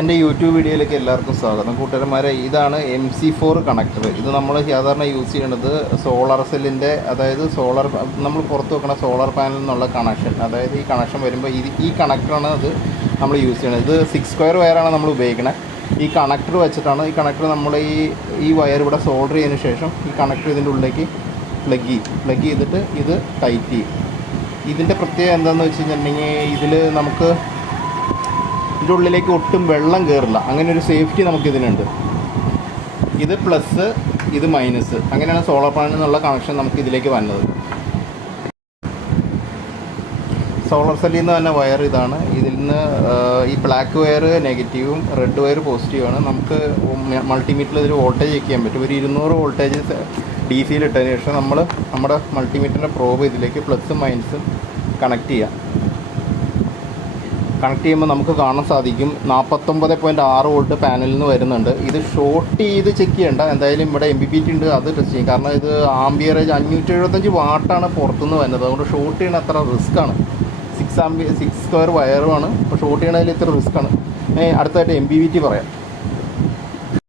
എൻ്റെ യൂട്യൂബ് വീഡിയോയിലേക്ക് എല്ലാവർക്കും സ്വാഗതം കൂട്ടുകാരന്മാരെ. ഇതാണ് MC4 കണക്ടർ. ഇത് നമ്മൾ സാധാരണ യൂസ് ചെയ്യുന്നത് സോളാർ സെല്ലിൻ്റെ, അതായത് നമ്മൾ പുറത്ത് വെക്കുന്ന സോളാർ പാനലിൽ നിന്നുള്ള കണക്ഷൻ, അതായത് ഈ കണക്ഷൻ വരുമ്പോൾ ഈ കണക്ടറാണ് അത് നമ്മൾ യൂസ് ചെയ്യുന്നത്. ഇത് 6 സ്ക്വയർ വയറാണ് നമ്മൾ ഉപയോഗിക്കുന്നത്. ഈ കണക്ടർ വെച്ചിട്ടാണ് നമ്മൾ ഈ വയർ ഇവിടെ സോൾഡർ ചെയ്തതിന് ശേഷം ഈ കണക്ടർ ഇതിൻ്റെ ഉള്ളിലേക്ക് പ്ലഗ് ചെയ്തിട്ട് ഇത് ടൈറ്റ് ചെയ്യും. ഇതിൻ്റെ പ്രത്യേകത എന്താണെന്ന് വെച്ച് കഴിഞ്ഞിട്ടുണ്ടെങ്കിൽ ഇതിൽ നമുക്ക് ഇതിൻ്റെ ഉള്ളിലേക്ക് ഒട്ടും വെള്ളം കയറില്ല. അങ്ങനെ ഒരു സേഫ്റ്റി നമുക്കിതിനുണ്ട്. ഇത് പ്ലസ്, ഇത് മൈനസ്, അങ്ങനെയാണ് സോളാർ പാനലിൽ നിന്നുള്ള കണക്ഷൻ നമുക്ക് ഇതിലേക്ക് വന്നത്. സോളാർ സെല്ലിൽ നിന്ന് തന്നെ വയർ ഇതാണ്. ഇതിൽ നിന്ന് ഈ ബ്ലാക്ക് വയർ നെഗറ്റീവും റെഡ് വയർ പോസിറ്റീവാണ്. നമുക്ക് മൾട്ടിമീറ്ററിൽ ഇതിൽ വോൾട്ടേജ് ചെക്ക് ചെയ്യാൻ പറ്റും. ഒരു 200 വോൾട്ടേജ് DC ഇട്ടതിന് ശേഷം നമ്മുടെ മൾട്ടിമീറ്ററിൻ്റെ പ്രോബ് ഇതിലേക്ക് പ്ലസും മൈനസും കണക്ട് ചെയ്യുമ്പോൾ നമുക്ക് കാണാൻ സാധിക്കും 49.6 വോൾട്ട് പാനലിൽ നിന്ന് വരുന്നുണ്ട്. ഇത് ഷോർട്ട് ചെയ്ത് ചെക്ക് ചെയ്യേണ്ട, എന്തായാലും ഇവിടെ MPPT ഉണ്ട്, അത് ടെസ്റ്റ് ചെയ്യും. കാരണം ഇത് ആംബിയറേജ് 575 വാട്ടാണ് പുറത്തുനിന്ന് വരുന്നത്. അതുകൊണ്ട് ഷോർട്ട് ചെയ്യണ അത്ര റിസ്ക്കാണ്. 6 സ്ക്വയർ വയറുമാണ്. അപ്പോൾ ഷോർട്ട് ചെയ്യണതിൽ ഇത്ര റിസ്ക്കാണ്. അടുത്തായിട്ട് MPPT പറയാം.